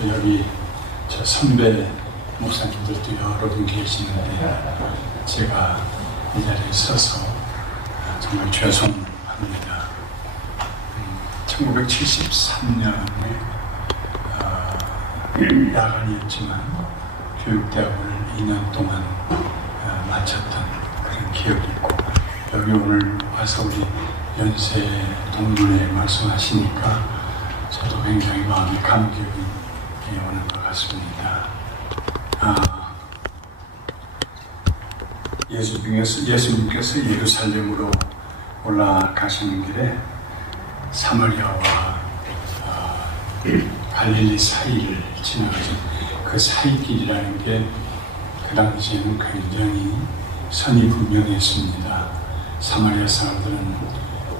또 여기 저 선배 목사님들도 여러 분 계시는데 제가 이 자리에 서서 정말 죄송합니다. 1973년에 야간이었지만 교육대학원을 2년 동안 마쳤던 그런 기억이 있고, 여기 오늘 와서 우리 연세 동문회 말씀하시니까 저도 굉장히 마음이 감격이 오는 것 같습니다. 예수님께서 예루살렘으로 올라가시는 길에 사마리아와 갈릴리 사이를 지나가신 그 사이길이라는 게 그 당시에는 굉장히 선이 분명했습니다. 사마리아 사람들은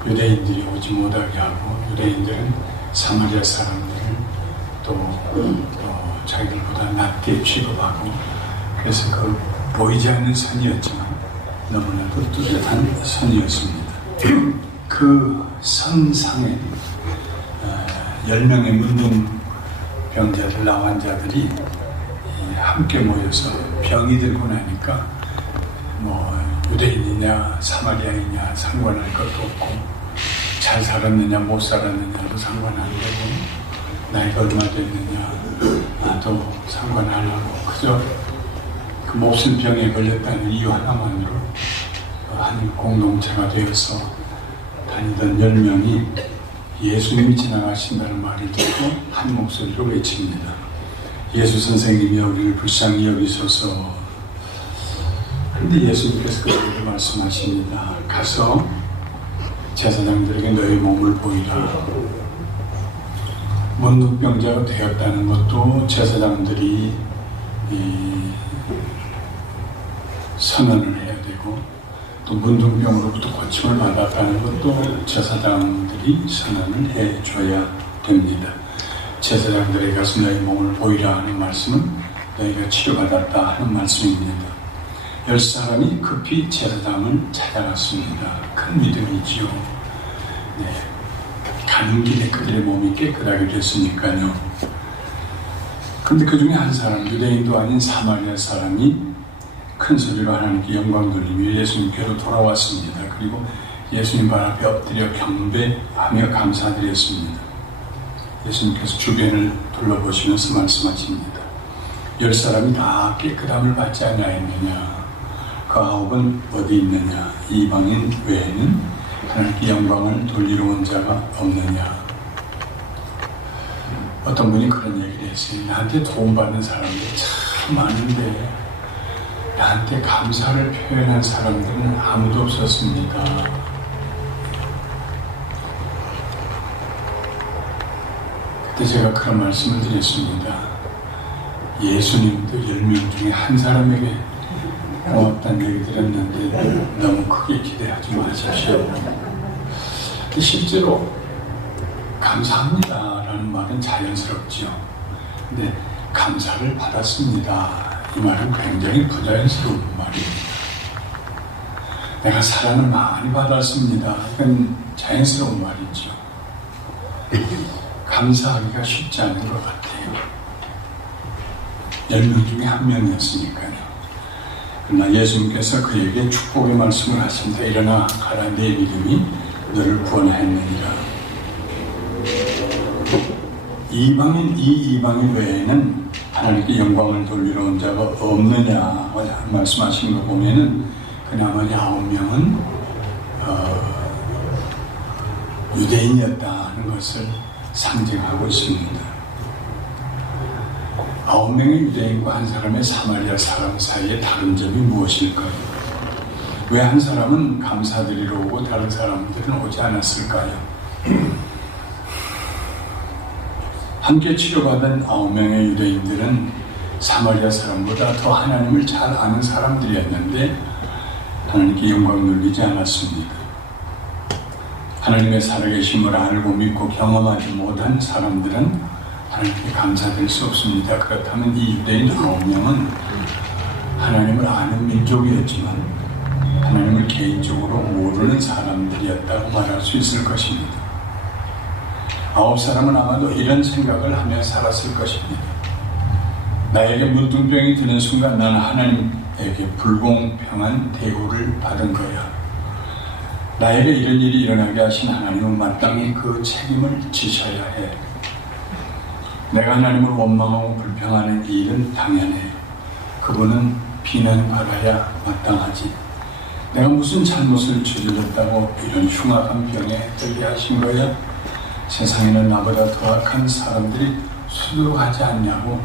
유대인들이 오지 못하게 하고, 유대인들은 사마리아 사람들을 또 자기들보다 낮게 취급하고, 그래서 그 보이지 않는 선이었지만 너무나도 뚜렷한 선이었습니다. 그 선상에 10명의 문둥병자들, 나환자들이 함께 모여서 병이 들고 나니까 뭐 유대인이냐 사마리아이냐 상관할 것도 없고, 잘 살았느냐 못 살았느냐도 상관 안 되고, 나이가 얼마 됐느냐도 상관 안 하고, 그저 그 몹쓸 병에 걸렸다는 이유 하나만으로 한 공동체가 되어서 다니던 10명이 예수님이 지나가신다는 말을 듣고 한 목소리로 외칩니다. 예수 선생님이 우리를 불쌍히 여기소서. 그런데 예수님께서 그들에게 말씀하십니다. 가서 제사장들에게 너희 몸을 보이라. 문둥병자가 되었다는 것도 제사장들이 선언을 해야 되고, 또 문둥병으로부터 고침을 받았다는 것도 제사장들이 선언을 해줘야 됩니다. 제사장들에게 가서 너희 몸을 보이라 하는 말씀은 너희가 치료받았다 하는 말씀입니다. 10사람이 급히 제사장을 찾아갔습니다. 큰 믿음이지요. 네. 가는 길에 그들의 몸이 깨끗하게 됐으니까요. 그런데 그 중에 한 사람, 유대인도 아닌 사마리아 사람이 큰 소리로 하나님께 영광 돌리며 예수님께로 돌아왔습니다. 그리고 예수님 발 앞에 엎드려 경배하며 감사드렸습니다. 예수님께서 주변을 둘러보시면서 말씀하십니다. 10사람이 다 깨끗함을 받지 않았느냐? 그 9은 어디 있느냐? 이방인 외에는 하나님께 영광을 돌리러 온 자가 없느냐? 어떤 분이 그런 얘기를 했어요. 나한테 도움받는 사람들이 참 많은데 나한테 감사를 표현한 사람들은 아무도 없었습니다. 그때 제가 그런 말씀을 드렸습니다. 예수님도 10명 중에 한 사람에게 고맙다는 얘기 드렸는데 너무 크게 기대하지 마십시오. 근데 실제로 감사합니다 라는 말은 자연스럽지요. 근데 감사를 받았습니다, 이 말은 굉장히 부자연스러운 말입니다. 내가 사랑을 많이 받았습니다, 이건 자연스러운 말이죠. 감사하기가 쉽지 않은 것 같아요. 10명 중에 한 명이었으니까요. 그러나 예수님께서 그에게 축복의 말씀을 하십니다. 일어나 가라, 내 믿음이 너를 구원하였느니라. 이 이방인 외에는 하나님께 영광을 돌리러 온 자가 없느냐 말씀하신 거 보면은 그 나머지 9명은 유대인이었다는 것을 상징하고 있습니다. 9명의 유대인과 한 사람의 사마리아 사람 사이에 다른 점이 무엇일까요? 왜 한 사람은 감사드리러 오고 다른 사람들은 오지 않았을까요? 함께 치료받은 9명의 유대인들은 사마리아 사람보다 더 하나님을 잘 아는 사람들이었는데 하나님께 영광 돌리지 않았습니다. 하나님의 살아계심을 알고 믿고 경험하지 못한 사람들은 하나님께 감사드릴 수 없습니다. 그렇다면 이 유대인 9명은 하나님을 아는 민족이었지만 하나님을 개인적으로 모르는 사람들이었다고 말할 수 있을 것입니다. 9사람은 아마도 이런 생각을 하며 살았을 것입니다. 나에게 문둥병이 드는 순간 나는 하나님에게 불공평한 대우를 받은 거야. 나에게 이런 일이 일어나게 하신 하나님은 마땅히 그 책임을 지셔야 해. 내가 하나님을 원망하고 불평하는 이 일은 당연해요. 그분은 비난받아야 마땅하지. 내가 무슨 잘못을 저질렀다고 이런 흉악한 병에 들게 하신 거야? 세상에는 나보다 더 악한 사람들이 수두룩하지 않냐고.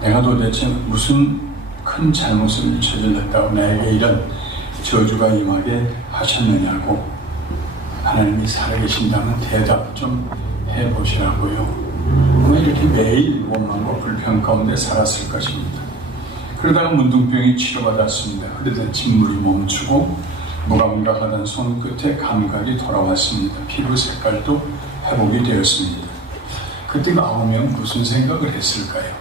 내가 도대체 무슨 큰 잘못을 저질렀다고 나에게 이런 저주가 임하게 하셨느냐고. 하나님이 살아계신다면 대답 좀 해보시라고요. 아마 이렇게 매일 원망과 불평 가운데 살았을 것입니다. 그러다가 문둥병이 치료받았습니다. 그러다 진물이 멈추고 무감각하던 손끝에 감각이 돌아왔습니다. 피부 색깔도 회복이 되었습니다. 그때 9명 무슨 생각을 했을까요?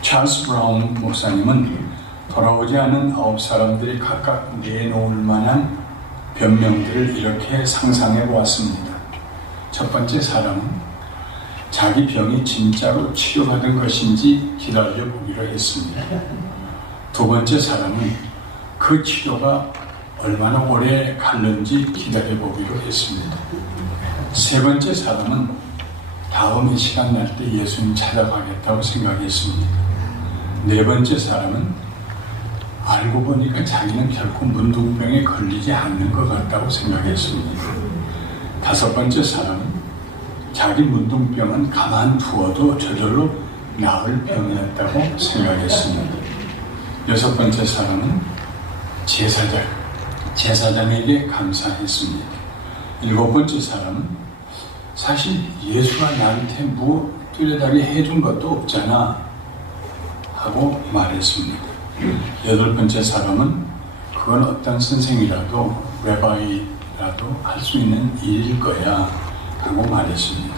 찰스 브라운 목사님은 돌아오지 않은 9사람들이 각각 내놓을 만한 변명들을 이렇게 상상해 보았습니다. 첫 번째 사람은 자기 병이 진짜로 치료받은 것인지 기다려 보기로 했습니다. 두 번째 사람은 그 치료가 얼마나 오래 갈는지 기다려 보기로 했습니다. 세 번째 사람은 다음에 시간 날 때 예수님 찾아가겠다고 생각했습니다. 네 번째 사람은 알고 보니까 자기는 결코 문둥병에 걸리지 않는 것 같다고 생각했습니다. 다섯 번째 사람은 자기 문둥병은 가만두어도 저절로 나을 병이었다고 생각했습니다. 여섯 번째 사람은 제사장에게 감사했습니다. 일곱 번째 사람은 사실 예수가 나한테 뭐 뚜렷하게 해준 것도 없잖아 하고 말했습니다. 여덟 번째 사람은 그건 어떤 선생이라도 레바이라도 할 수 있는 일일 거야 하고 말했습니다.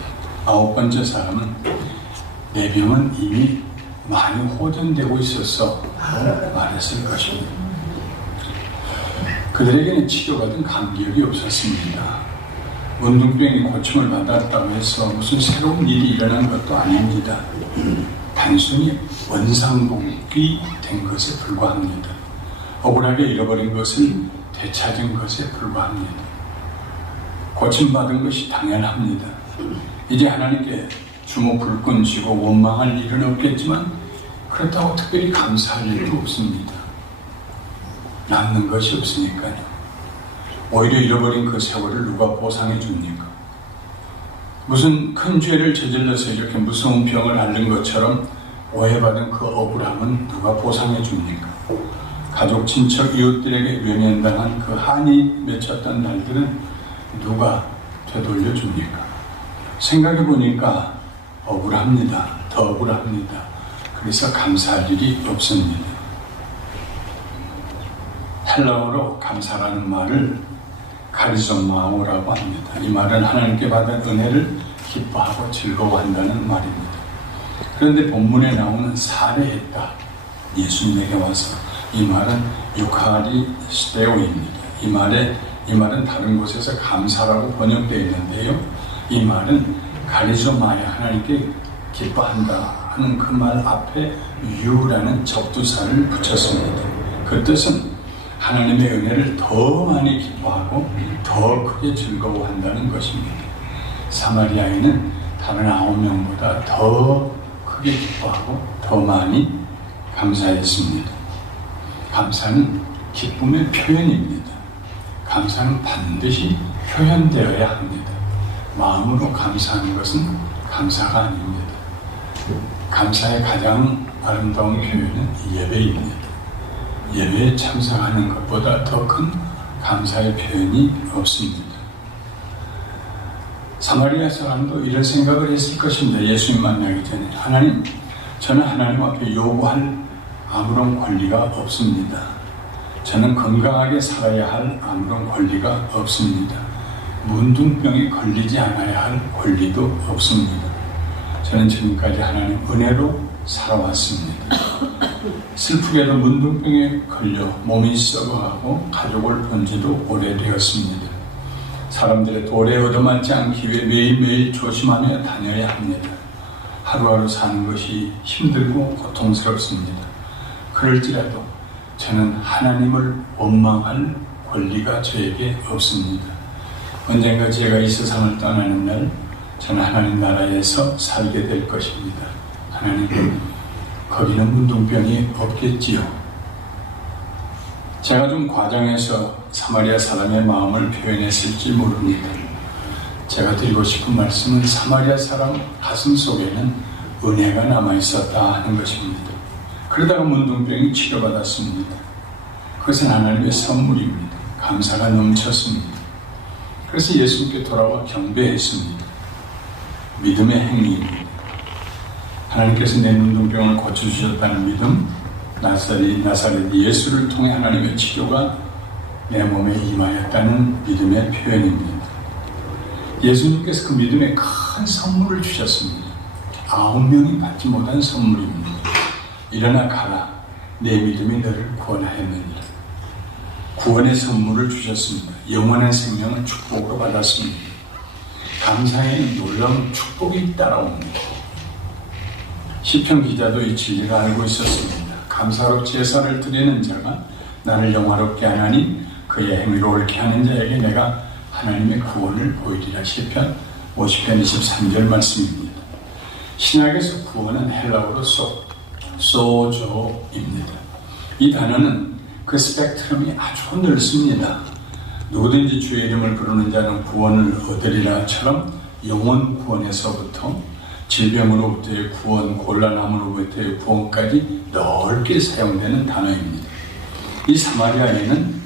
아홉 번째 사람은 내 병은 이미 많이 호전되고 있었어 하고 말했을 것입니다. 그들에게는 치료받은 감격이 없었습니다. 문둥병이 고침을 받았다고 해서 무슨 새로운 일이 일어난 것도 아닙니다. 단순히 원상복귀 된 것에 불과합니다. 억울하게 잃어버린 것을 되찾은 것에 불과합니다. 고침받은 것이 당연합니다. 이제 하나님께 주먹 불끈 쥐고 원망할 일은 없겠지만 그렇다고 특별히 감사할 일도 없습니다. 남는 것이 없으니까요. 오히려 잃어버린 그 세월을 누가 보상해 줍니까? 무슨 큰 죄를 저질러서 이렇게 무서운 병을 앓는 것처럼 오해받은 그 억울함은 누가 보상해 줍니까? 가족, 친척, 이웃들에게 외면당한 그 한이 맺혔던 날들은 누가 되돌려 줍니까? 생각해 보니까 억울합니다. 더 억울합니다. 그래서 감사할 일이 없습니다. 헬라어로 감사라는 말을 카리조마오라고 합니다. 이 말은 하나님께 받은 은혜를 기뻐하고 즐거워한다는 말입니다. 그런데 본문에 나오는 살해했다, 예수님에게 와서, 이 말은 유카리스테오입니다. 이 말은 다른 곳에서 감사라고 번역되어 있는데요. 이 말은 카리조마야, 하나님께 기뻐한다 하는 그 말 앞에 유라는 접두사를 붙였습니다. 그 뜻은 하나님의 은혜를 더 많이 기뻐하고 더 크게 즐거워한다는 것입니다. 사마리아인은 다른 9명보다 더 크게 기뻐하고 더 많이 감사했습니다. 감사는 기쁨의 표현입니다. 감사는 반드시 표현되어야 합니다. 마음으로 감사하는 것은 감사가 아닙니다. 감사의 가장 아름다운 표현은 예배입니다. 예배에 참석하는 것보다 더 큰 감사의 표현이 없습니다. 사마리아 사람도 이런 생각을 했을 것입니다. 예수님 만나기 전에, 하나님, 저는 하나님 앞에 요구할 아무런 권리가 없습니다. 저는 건강하게 살아야 할 아무런 권리가 없습니다. 문둥병에 걸리지 않아야 할 권리도 없습니다. 저는 지금까지 하나님 은혜로 살아왔습니다. 슬프게도 문둥병에 걸려 몸이 썩어가고 가족을 본 지도 오래되었습니다. 사람들의 돌에 얻어맞지 않기 위해 매일매일 조심하며 다녀야 합니다. 하루하루 사는 것이 힘들고 고통스럽습니다. 그럴지라도 저는 하나님을 원망할 권리가 저에게 없습니다. 언젠가 제가 이 세상을 떠나는 날 저는 하나님 나라에서 살게 될 것입니다. 하나님, 거기는 문둥병이 없겠지요. 제가 좀 과장해서 사마리아 사람의 마음을 표현했을지 모릅니다. 제가 드리고 싶은 말씀은 사마리아 사람 가슴 속에는 은혜가 남아있었다 하는 것입니다. 그러다가 문둥병이 치료받았습니다. 그것은 하나님의 선물입니다. 감사가 넘쳤습니다. 그래서 예수님께 돌아와 경배했습니다. 믿음의 행위입니다. 하나님께서 내 문둥병을 고쳐주셨다는 믿음, 나사렛 예수를 통해 하나님의 치료가 내 몸에 임하였다는 믿음의 표현입니다. 예수님께서 그 믿음에 큰 선물을 주셨습니다. 9명이 받지 못한 선물입니다. 일어나 가라, 내 믿음이 너를 구원하였느니라. 구원의 선물을 주셨습니다. 영원한 생명은 축복으로 받았습니다. 감사에는 놀라운 축복이 따라옵니다. 시편 기자도 이 진리를 알고 있었습니다. 감사로 제사를 드리는 자가 나를 영화롭게 하나니 그의 행위로 옳게 하는 자에게 내가 하나님의 구원을 보이리라. 시편 50편 23절 말씀입니다. 신약에서 구원은 헬라어로 소조입니다. 이 단어는 그 스펙트럼이 아주 넓습니다. 누구든지 주의 이름을 부르는 자는 구원을 얻으리라처럼 영혼 구원에서부터 질병으로부터의 구원, 곤란함으로부터의 구원까지 넓게 사용되는 단어입니다. 이 사마리아인은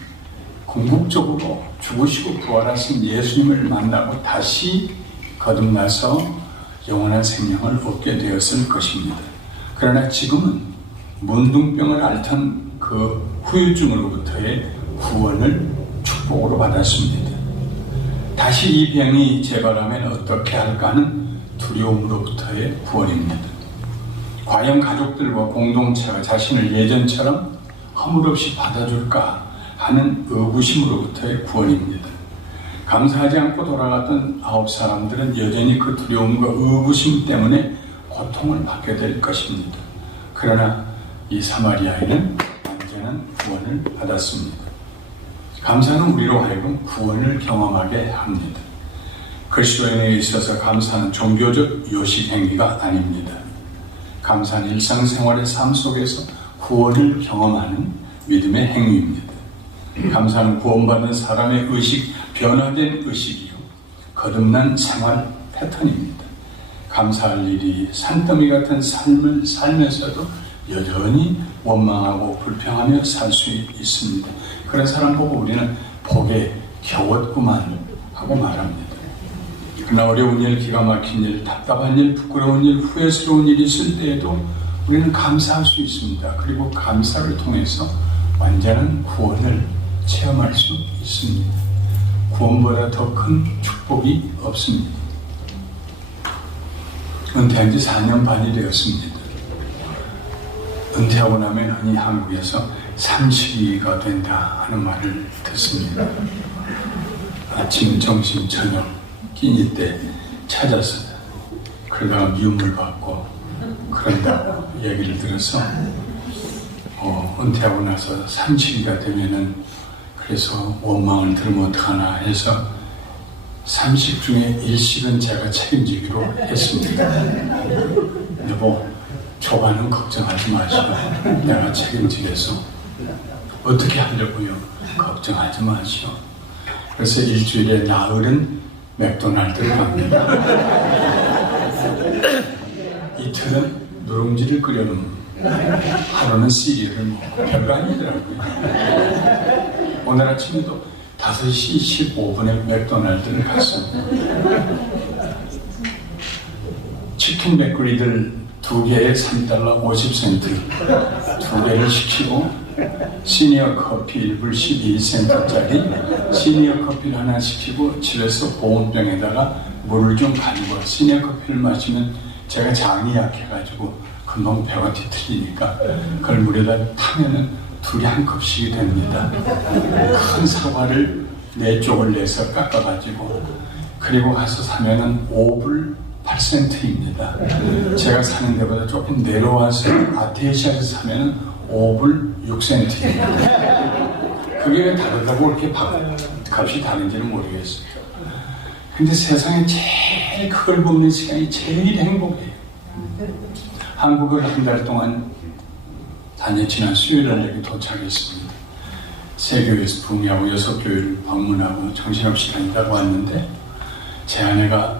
궁극적으로 죽으시고 부활하신 예수님을 만나고 다시 거듭나서 영원한 생명을 얻게 되었을 것입니다. 그러나 지금은 문둥병을 앓던 그 후유증으로부터의 구원을 축복으로 받았습니다. 다시 이 병이 재발하면 어떻게 할까 하는 두려움으로부터의 구원입니다. 과연 가족들과 공동체가 자신을 예전처럼 허물없이 받아줄까 하는 의구심으로부터의 구원입니다. 감사하지 않고 돌아갔던 9사람들은 여전히 그 두려움과 의구심 때문에 고통을 받게 될 것입니다. 그러나 이 사마리아인은 완전한 구원을 받았습니다. 감사는 우리로 하여금 구원을 경험하게 합니다. 그리스도인에 있어서 감사는 종교적 요식 행위가 아닙니다. 감사는 일상생활의 삶 속에서 구원을 경험하는 믿음의 행위입니다. 감사는 구원받은 사람의 의식, 변화된 의식이요, 거듭난 생활 패턴입니다. 감사할 일이 산더미 같은 삶을 살면서도 여전히 원망하고 불평하며 살 수 있습니다. 그런 사람 보고 우리는 복에 겨웠구만 하고 말합니다. 그러나 어려운 일, 기가 막힌 일, 답답한 일, 부끄러운 일, 후회스러운 일이 있을 때에도 우리는 감사할 수 있습니다. 그리고 감사를 통해서 완전한 구원을 체험할 수 있습니다. 구원보다 더 큰 축복이 없습니다. 은퇴한 지 4년 반이 되었습니다. 은퇴하고 나면 흔히 한국에서 삼식이가 된다 하는 말을 듣습니다. 아침, 점심, 저녁 끼니 때 찾아서 그러다가 미움을 받고 그런다고 얘기를 들어서 은퇴하고 나서 삼식이가 되면은 그래서 원망을 들으면 어떡하나 해서 삼식 중에 일식은 제가 책임지기로 했습니다. 여보, 초반은 걱정하지 마시고 내가 책임지겠어. 어떻게 하려고요? 걱정하지 마시오. 그래서 일주일에 나흘은 맥도날드를 갑니다. 이틀은 누룽지를 끓여놓는, 하루는 시리얼을 먹고 별거 아니더라고요. 오늘 아침에도 5시 15분에 맥도날드를 갔습니다. 치킨 맥그리들 2개에 $3 50센트 2개를 시키고 시니어 커피 1불 12센트짜리 시니어 커피를 하나 시키고 집에서 보온병에다가 물을 좀 가지고 시니어 커피를 마시면 제가 장이 약해가지고 금방 배가 뒤틀리니까 그걸 물에다 타면은 둘이 한 컵씩이 됩니다. 큰 사과를 네 쪽을 내서 깎아가지고 그리고 가서 사면은 5불 8센트입니다. 제가 사는 데보다 조금 내려와서 아테시아에서 사면은 5불 6센트입니다. 그게 왜 다르다고 그렇게 값이 다른지는 모르겠어요. 근데 세상에 제일 그걸 보는 시간이 제일 행복해요. 한국을 한 달 동안 지난 수요일날 여기 도착했습니다. 세 교회에서 부흥하고 6교회를 방문하고 정신없이 다니다가 왔는데 제 아내가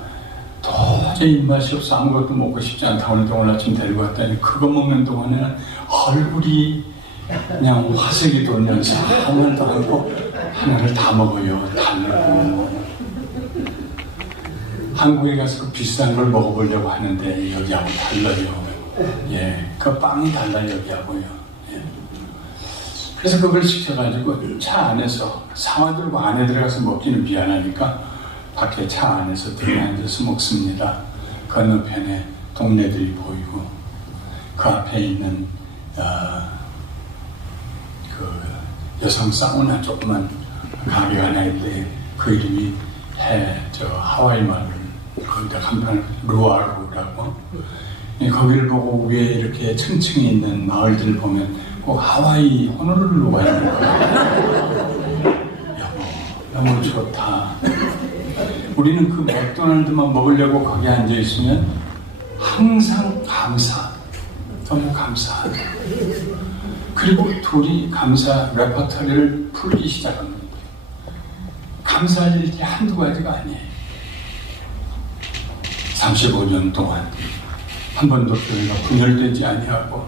도저히 입맛이 없어 아무것도 먹고 싶지 않다. 오늘 아침 데리고 왔더니 그거 먹는 동안에는 얼굴이 그냥 화색이 돌면서 아무 말도 안 하고 하나를 다 먹어요. 달고 한국에 가서 그 비싼 걸 먹어보려고 하는데 여기하고 달라요. 예, 그 빵이 달라요 여기하고요. 예. 그래서 그걸 시켜가지고 차 안에서 사와 들고 안에 들어가서 먹기는 미안하니까 밖에 차 안에서 들어앉아서 먹습니다. 건너편에 동네들이 보이고 그 앞에 있는 그 여성 사우나 조그만 가게 하나 있는데 그 이름이 하와이 말을 거기다 간판 루아루라고. 거기를 보고 위에 이렇게 층층이 있는 마을들을 보면 꼭 하와이 호놀룰루가 있는 거예요. 여보, 너무 좋다. 우리는 그 맥도날드만 먹으려고 거기 앉아있으면 항상 감사, 너무 감사하다. 그리고 둘이 감사 레퍼토리를 풀기 시작합니다. 감사할 일이 한두 가지가 아니에요. 35년 동안 한 번도 교회가 분열되지 아니하고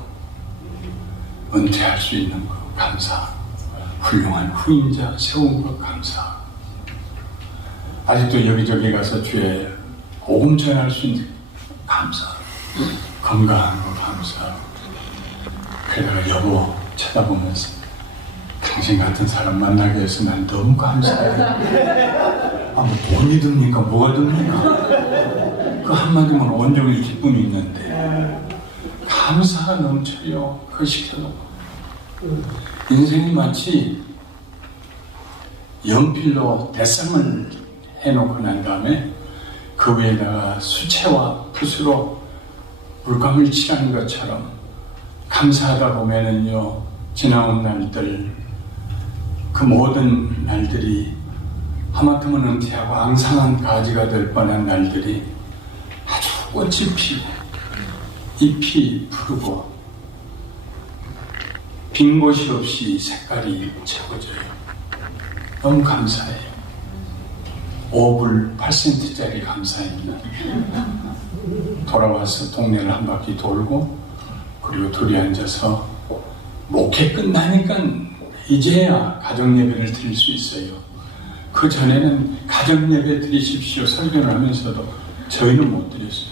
은퇴할 수 있는 것 감사, 훌륭한 후임자 세운 것 감사, 아직도 여기저기 가서 주의 복음 전할 수 있는 감사, 건강한 것 감사. 그러다가 여보 쳐다보면서 당신 같은 사람 만나게 해서 난 너무 감사해요. 뭐 돈이 듭니까? 뭐가 듭니까? 그 한마디면 온종일 기쁨이 있는데 감사가 넘쳐요. 그거 시켜놓고 인생이 마치 연필로 대상을 해놓고 난 다음에 그 위에다가 수채화 붓으로 물감을 칠하는 것처럼 감사하다 보면은요 지나온 날들 그 모든 날들이 하마터면 은퇴하고 앙상한 가지가 될 뻔한 날들이 아주 꽃이 피고 잎이 푸르고 빈 곳이 없이 색깔이 채워져요. 너무 감사해요. 5불 8센트짜리 감사입니다. 돌아와서 동네를 한 바퀴 돌고 그리고 둘이 앉아서 목회 끝나니까 이제야 가정예배를 드릴 수 있어요. 그 전에는 가정예배 드리십시오 설교를 하면서도 저희는 못 드렸어요.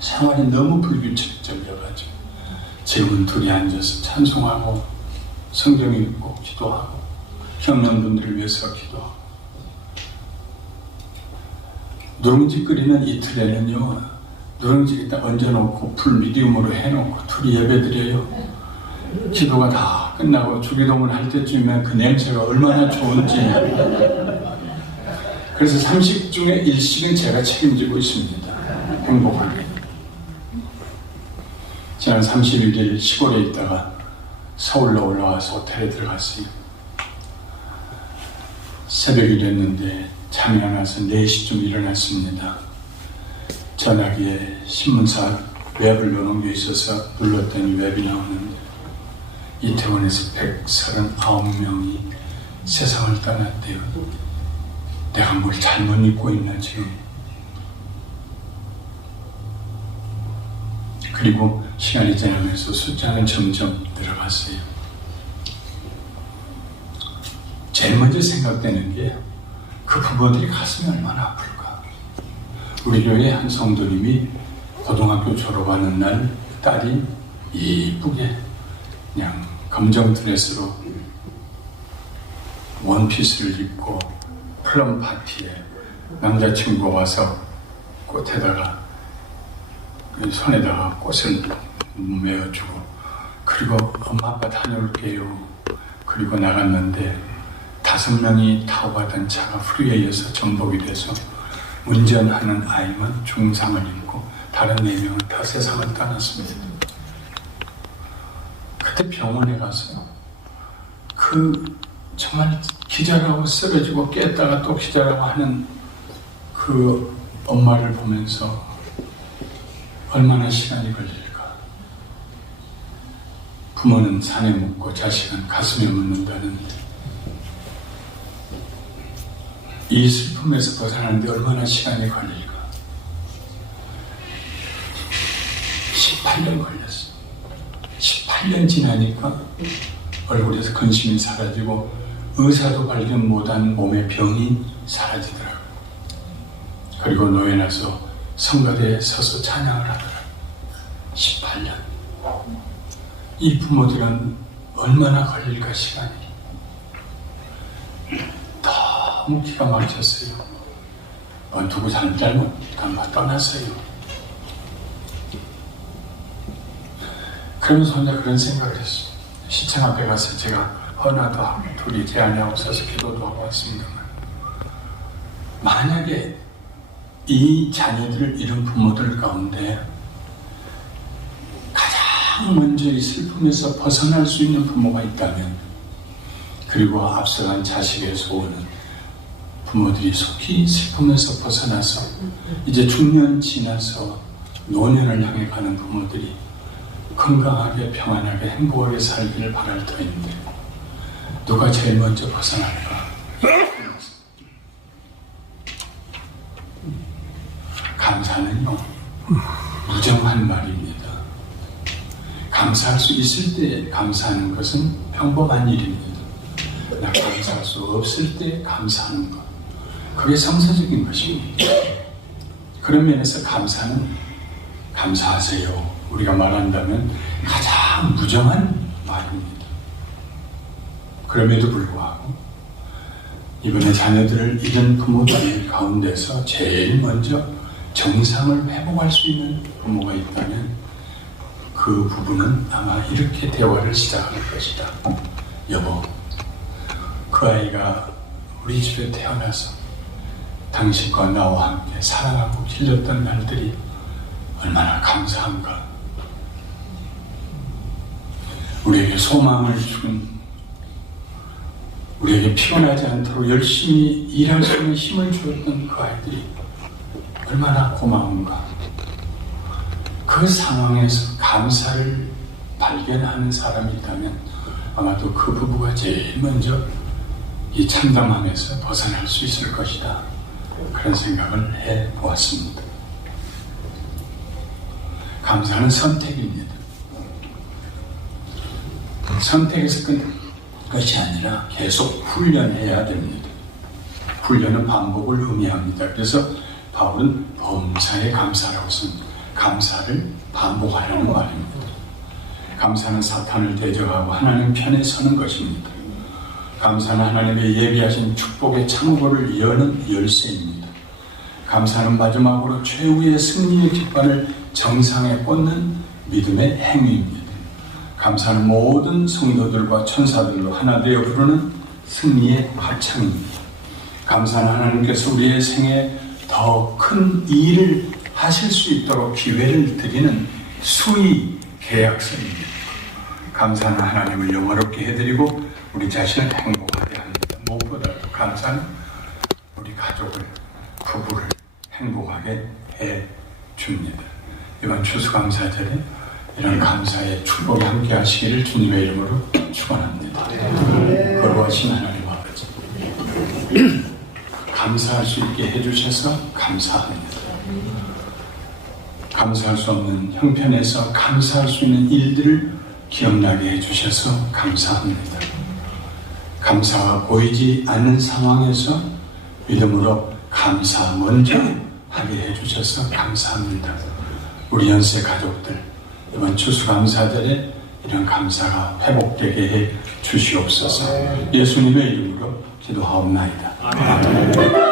생활이 너무 불규칙적이어가지고 지금은 둘이 앉아서 찬송하고 성경 읽고 기도하고 겪는 분들을 위해서 기도하고 누룽지 끓이는 이틀에는요 누룽지에다 얹어놓고 불 미디움으로 해놓고 둘이 예배드려요. 기도가 다 끝나고 주기도문 할 때쯤이면 그 냄새가 얼마나 좋은지. 그래서 30 중에 1식은 제가 책임지고 있습니다. 행복하게. 지난 31일 시골에 있다가 서울로 올라와서 호텔에 들어갔어요. 새벽이 됐는데 잠이 안 와서 4시쯤 일어났습니다. 전화기에 신문사 웹을 넣어놓은 게 있어서 눌렀더니 웹이 나오는데 이태원에서 139명이 세상을 떠났대요. 내가 뭘 잘못 잊고 있나 지금. 그리고 시간이 지나면서 숫자는 점점 늘어갔어요. 제일 먼저 생각되는 게 그 부모들이 가슴이 얼마나 아플까. 우리 교회 한 성도님이 고등학교 졸업하는 날 딸이 이쁘게 그냥 검정 드레스로 원피스를 입고 플럼 파티에 남자친구가 와서 꽃에다가 손에다가 꽃을 메어주고 그리고 엄마 아빠 다녀올게요. 그리고 나갔는데 5명이 타고 가던 차가 후리에 의해서 전복이 돼서 운전하는 아이만 중상을 입고 다른 4명은 다 세상을 떠났습니다. 그때 병원에 가서 정말 기절하고 쓰러지고 깼다가 또 기절하고 하는 그 엄마를 보면서 얼마나 시간이 걸릴까. 부모는 산에 묻고 자식은 가슴에 묻는다는 이 슬픔에서 벗어나는데 얼마나 시간이 걸릴까. 18년 걸렸어. 18년 지나니까 얼굴에서 근심이 사라지고 의사도 발견 못한 몸의 병이 사라지더라고. 그리고 노예나서 성가대에 서서 찬양을 하더라고. 18년. 이 부모들은 얼마나 걸릴까 시간이. 너무 기가 막혔어요. 두고 잘못 떠났어요. 그러면서 혼자 그런 생각을 했어요. 시청 앞에 가서 제가 헌화도 하고 둘이 제 안에 서서 기도도 하고 왔습니다만, 만약에 이 자녀들을 잃은 부모들 가운데 가장 먼저 이 슬픔에서 벗어날 수 있는 부모가 있다면, 그리고 앞서간 자식의 소원은 부모들이 속히 슬픔에서 벗어나서 이제 중년 지나서 노년을 향해 가는 부모들이 건강하게 평안하게 행복하게 살기를 바랄 터인데 누가 제일 먼저 벗어날까? 감사는요, 무정한 말입니다. 감사할 수 있을 때 감사하는 것은 평범한 일입니다. 그러나 감사할 수 없을 때 감사하는 것, 그게 성서적인 것입니다. 그런 면에서 감사는 감사하세요, 우리가 말한다면 가장 무정한 말입니다. 그럼에도 불구하고 이번에 자녀들을 잃은 부모들 가운데서 제일 먼저 정상을 회복할 수 있는 부모가 있다면 그 부부는 아마 이렇게 대화를 시작할 것이다. 여보, 그 아이가 우리 집에 태어나서 당신과 나와 함께 사랑하고 길렀던 날들이 얼마나 감사한가. 우리에게 소망을 준, 우리에게 피곤하지 않도록 열심히 일할 수 있는 힘을 주었던 그 아이들이 얼마나 고마운가. 그 상황에서 감사를 발견하는 사람이 있다면 아마도 그 부부가 제일 먼저 이 참담함에서 벗어날 수 있을 것이다. 그런 생각을 해보았습니다. 감사는 선택입니다. 선택에서 끝난 것이 아니라 계속 훈련해야 됩니다. 훈련은 반복을 의미합니다. 그래서 바울은 범사에 감사라고 씁니다. 감사를 반복하라는 말입니다. 감사는 사탄을 대적하고 하나님 편에 서는 것입니다. 감사는 하나님의 예비하신 축복의 창고를 여는 열쇠입니다. 감사는 마지막으로 최후의 승리의 깃발을 정상에 꽂는 믿음의 행위입니다. 감사는 모든 성도들과 천사들로 하나 되어 부르는 승리의 합창입니다. 감사는 하나님께서 우리의 생에 더 큰 일을 하실 수 있도록 기회를 드리는 수의 계약서입니다. 감사는 하나님을 영화롭게 해드리고 우리 자신을 행복하게 합니다. 무엇보다도 감사는 우리 가족을, 부부를 행복하게 해줍니다. 이번 추수감사절에 이런 감사의 축복이 함께 하시기를 주님의 이름으로 축원합니다. 거룩하신 하나님 아버지, 감사할 수 있게 해주셔서 감사합니다. 감사할 수 없는 형편에서 감사할 수 있는 일들을 기억나게 해주셔서 감사합니다. 감사가 보이지 않는 상황에서 믿음으로 감사 먼저 하게 해주셔서 감사합니다. 우리 연세 가족들, 이번 추수감사절에 이런 감사가 회복되게 해 주시옵소서. 예수님의 이름으로 기도하옵나이다. 아멘.